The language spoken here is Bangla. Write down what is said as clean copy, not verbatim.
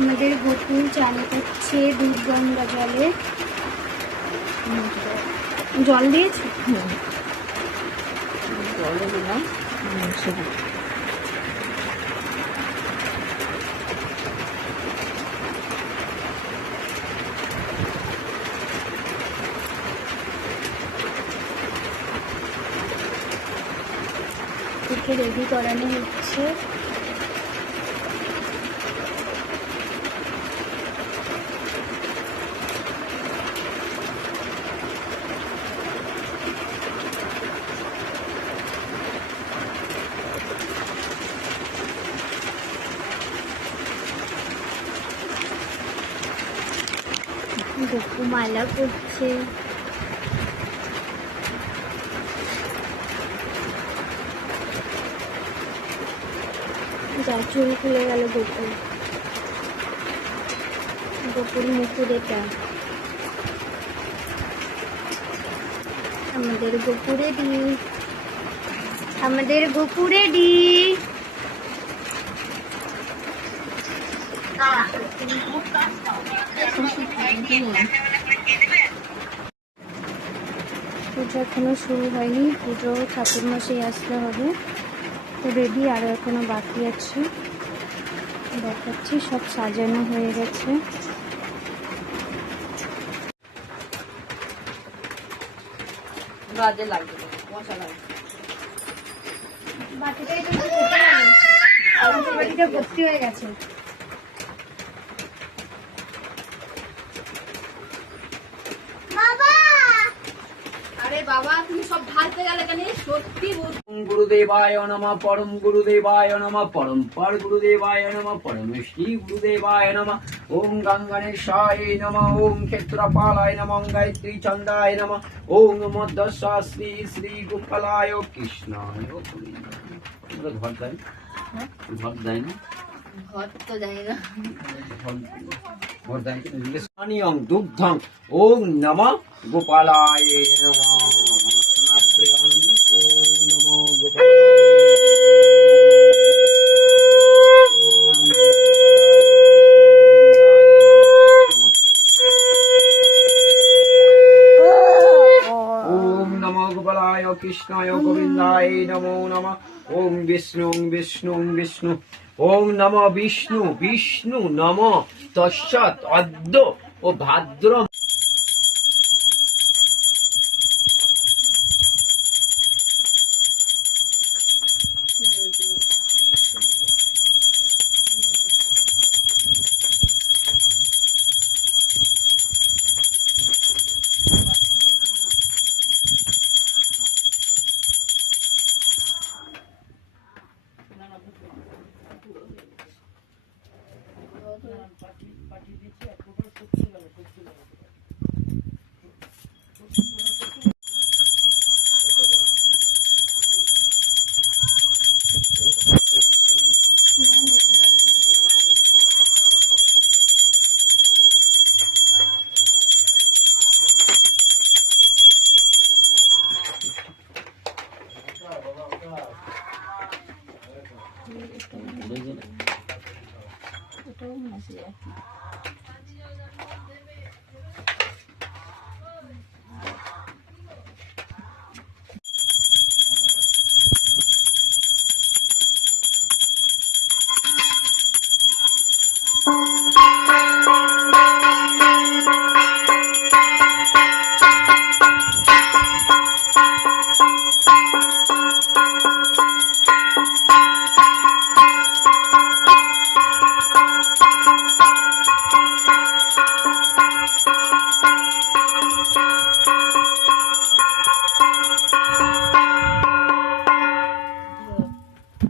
আমাদের গোকুল চান করছে দুধ গঙ্গা জলে। জল দিয়েছে, জলে দিলাম সেটা। ওকে রেডি করানো হচ্ছে। গোপু মালা করছে। যা চুল খুলে গেল গোপুর। গোপুর মুকুর এটা। আমাদের গোপুরে দি, আমাদের গোপুরে দি। পুজো এখনো শুরু হয়নি, পুজো ঠাকুর মশাই আসলে হবে। তো রেডি, আরও এখনো বাকি আছে। দেখাচ্ছি, সব সাজানো হয়ে গেছে। বাটিটা ভর্তি হয়ে গেছে। गुरुदेवाय नमः परम गुरुदेवाय नमः परम पर गुरुदेवाय नमः परम श्री गुरुदेवाय नमः ओम गंगणेशाय नमः ओम क्षेत्रपालाय नमः ओम गायत्री चंदाय नमः ओम नमो दशा श्री श्री गोपालाय कृष्णाय। दुग्धम ओम नमः गोपालाय नमः। कृष्णाय गोविंदाय नमो नमः ओम विष्णु विष्णु विष्णु ओम नमः विष्णु विष्णु नमः तस्मात् अद्य ओ भाद्र। Bye.